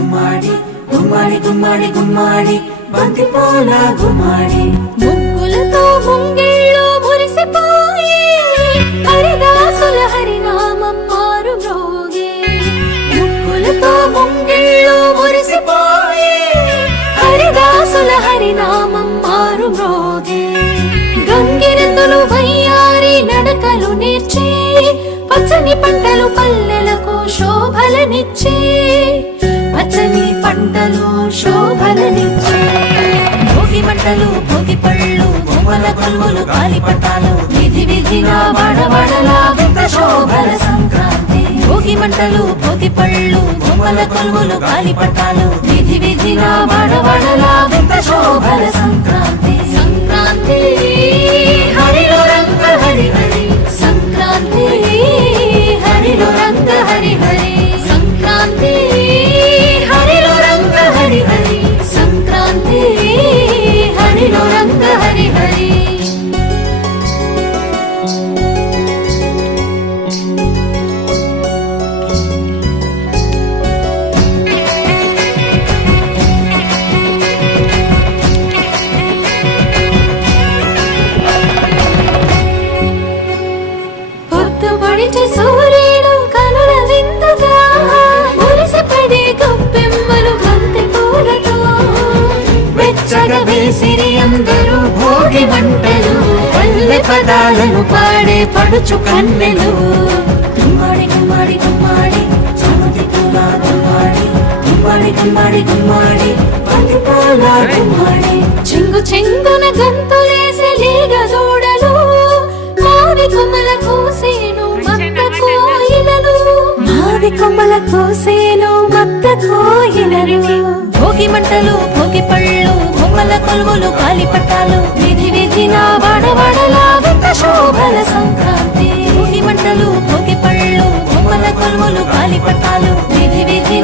గుమ్మాడి గుమ్మాడి గుమ్మాడి గుమ్మాడి బంతి పూల గుమ్మాడి ముగ్గులతో ముంగిళ్ళు మురిసిపోయి హరిదాసుల హరినామం మారు మ్రోగే. ముగ్గులతో ముంగిళ్ళు మురిసిపోయి హరిదాసుల హరినామం మారు మ్రోగే. గంగిరెద్దులు వయ్యారి నడకలు నేర్చి పచ్చని పంటలు పల్లెలకు శోభలనిచ్చి పచ్చని పంటలు శోభలనిచ్చి భోగి మంటలు భోగి పళ్ళు బొమ్మల కొలువులు గాలిపటాలు విధి విధిన వాడవాడలా వింత శోభల సంక్రాంతి. భోగి మంటలు భోగి పళ్ళు బొమ్మల కొలువులు గాలిపటాలు విధి విధిన వాడవాడలా వింత శోభల సంక్రాంతి. సంక్రాంతి హరిలో రంగ హరి హరి సంక్రాంతి హరిలో రంగ హరి హరి సంక్రాంతి హరిలో రంగ హరి హరి సంక్రాంతి హరిలో రంగ హరి హరి. పొద్దుపడిచి సూర్యుడు కనుల విందుగా మురిసిపడి గొప్పెమ్మలు బంతి పూలతో వెచ్చగా వేసిరి అందరూ భోగి మంటలు పల్లె పదాలను పాడే పడుచు కన్నెలు. గుమ్మాడి గుమ్మాడి గుమ్మాడి బంతి పూల గుమ్మాడి గుమ్మాడి గుమ్మాడి గుమ్మాడి బంతి పూల గుమ్మాడి చెంగు చెంగున గంతులేసే లీగ దూడలు మావి కొమ్మల కోసేను మత్త కోయిలలు మావి కొమ్మల కోసేను మత్త కోయిలలు. భోగి మంటలు భోగి పళ్ళు బొమ్మల కొలువులు గాలిపటాలు విధి విధిన వాడవాడలా వింత శోభల సంక్రాంతి. భోగి మంటలు భోగి పళ్ళు బొమ్మల కొలువులు గాలిపటాలు విధి విధి